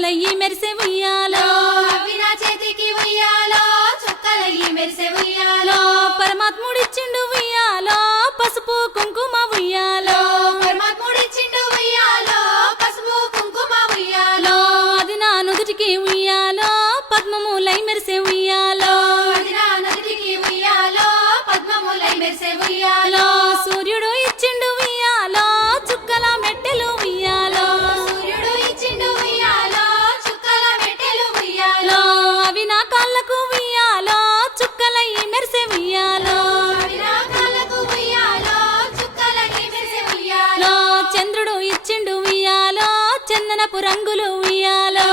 చుక్కలయ్యి మెరిసే ఉయ్యాలో అవి నా చేతికి ఉయ్యాలో చుక్కలయ్యి మెరిసే ఉయ్యాలో పరమాత్ముడిచ్చిండు ఉయ్యాలో పసుపు కుంకుమ ఉయ్యాలో పరమాత్ముడిచ్చిండు ఉయ్యాలో పసుపు కుంకుమ ఉయ్యాలో అది నా నుదుటికి ఉయ్యాలో పద్మములై మెరిసే ఉయ్యాలో అది నా నుదుటికి ఉయ్యాలో పద్మములై మెరిసే ఉయ్యాలో సూర్యుడు ఇచ్చిండు ఉయ్యాలో చుక్కల మెట్టెలు ఉయ్యాలో సూర్యుడు ఇచ్చిండు ఉయ్యాలో చుక్కల మెట్టెలు ఉయ్యాలో అవి నా కాళ్ళకు ఉయ్యాలో చుక్కలయ్యి మెరిసే ఉయ్యాలో అవి నా కాళ్ళకు ఉయ్యాలో చుక్కలయ్యి మెరిసే ఉయ్యాలో చంద్రుడు ఇచ్చిండు ఉయ్యాలో చందనపు రంగులు ఉయ్యాలో